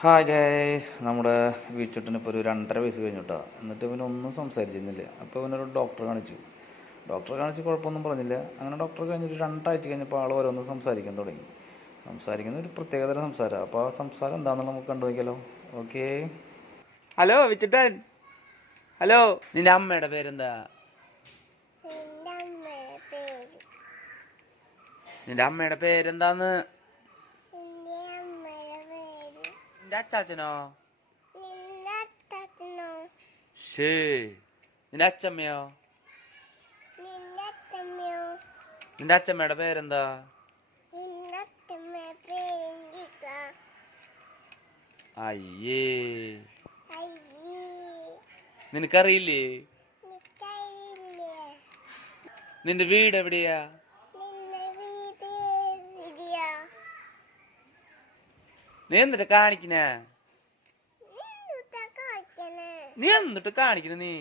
Hi guys, നമ്മുടെ വീച്ചുട്ടനിപ്പോൾ ഒരു 2.5 വയസ്സ് കഴിഞ്ഞു കേട്ടോ. എന്നിട്ട് ഇവനൊന്നും സംസാരിച്ചിരുന്നില്ല. അപ്പോൾ ഇവനൊരു ഡോക്ടറെ കാണിച്ച് കുഴപ്പമൊന്നും പറഞ്ഞില്ല. അങ്ങനെ ഡോക്ടറെ കഴിഞ്ഞൊരു 2 ആഴ്ച കഴിഞ്ഞപ്പോൾ ആൾ ഓരോന്ന് സംസാരിക്കാൻ തുടങ്ങി. സംസാരിക്കുന്ന ഒരു പ്രത്യേകതരം സംസാരം. അപ്പോൾ ആ സംസാരം എന്താണെന്ന് നമുക്ക് കണ്ടു നോക്കിയാലോ? ഓക്കെ. Hello Vichuttan, hello. നിന്റെ അമ്മയുടെ പേരെന്താ? നിന്റെ അമ്മയുടെ പേരെന്താന്ന്? നിന്റെ അച്ചാച്ചനോ? ഷേ. നിന്റെ അച്ചമ്മയോ? നിന്റെ അച്ചമ്മയുടെ പേരെന്താ? അയ്യേ, നിനക്കറിയില്ലേ? നിന്റെ വീട് എവിടെയാ? നീ എന്നിട്ട് കാണിക്കണേ? നീ എന്നിട്ട് കാണിക്കണ? നീ